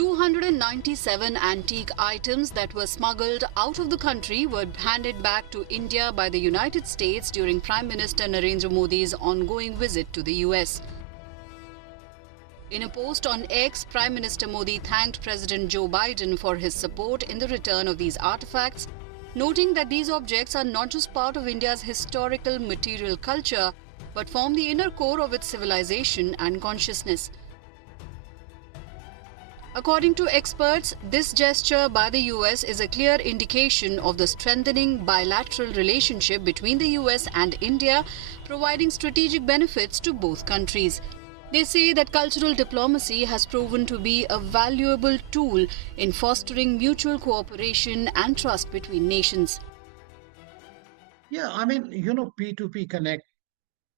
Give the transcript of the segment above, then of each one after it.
297 antique items that were smuggled out of the country were handed back to India by the United States during Prime Minister Narendra Modi's ongoing visit to the US. In a post on X, Prime Minister Modi thanked President Joe Biden for his support in the return of these artifacts, noting that these objects are not just part of India's historical material culture, but form the inner core of its civilization and consciousness. According to experts, this gesture by the US is a clear indication of the strengthening bilateral relationship between the US and India, providing strategic benefits to both countries. They say that cultural diplomacy has proven to be a valuable tool in fostering mutual cooperation and trust between nations. Yeah, P2P connect,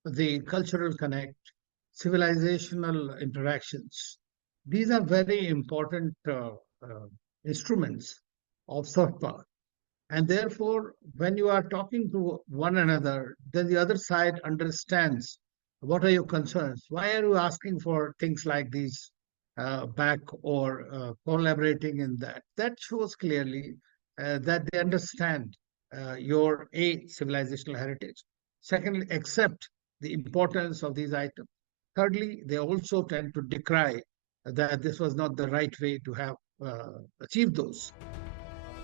the cultural connect, civilizational interactions. These are very important instruments of soft power. And therefore, when you are talking to one another, then the other side understands what are your concerns. Why are you asking for things like these back or collaborating in that? That shows clearly that they understand your civilizational heritage. Secondly, accept the importance of these items. Thirdly, they also tend to decry that this was not the right way to have achieved those.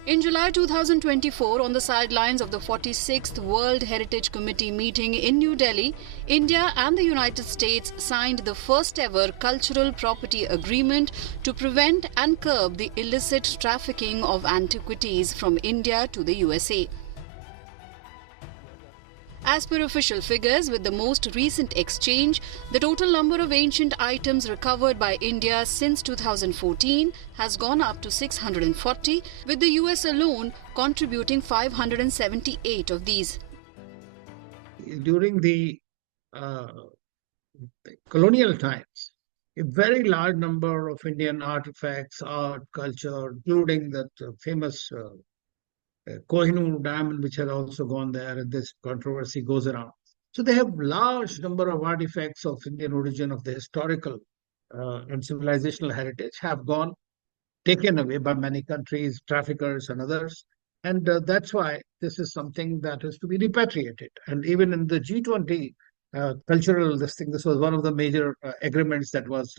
In July 2024, on the sidelines of the 46th World Heritage Committee meeting in New Delhi, India and the United States signed the first ever cultural property agreement to prevent and curb the illicit trafficking of antiquities from India to the USA. As per official figures, with the most recent exchange, the total number of ancient items recovered by India since 2014 has gone up to 640, with the US alone contributing 578 of these. During the colonial times, a very large number of Indian artifacts, art, culture, including that famous Kohinoor diamond, which has also gone there, and this controversy goes around. So they have large number of artifacts of Indian origin of the historical and civilizational heritage have gone taken away by many countries, traffickers and others. And that's why this is something that is to be repatriated. And even in the G20 cultural this was one of the major agreements that was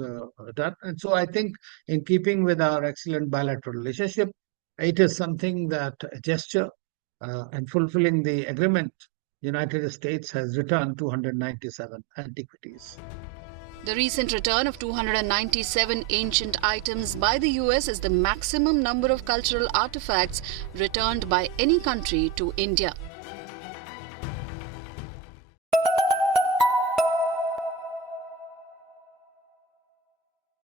done. And so I think in keeping with our excellent bilateral relationship, it is something that a gesture and fulfilling the agreement, United States has returned 297 antiquities. The recent return of 297 ancient items by the US is the maximum number of cultural artifacts returned by any country to India.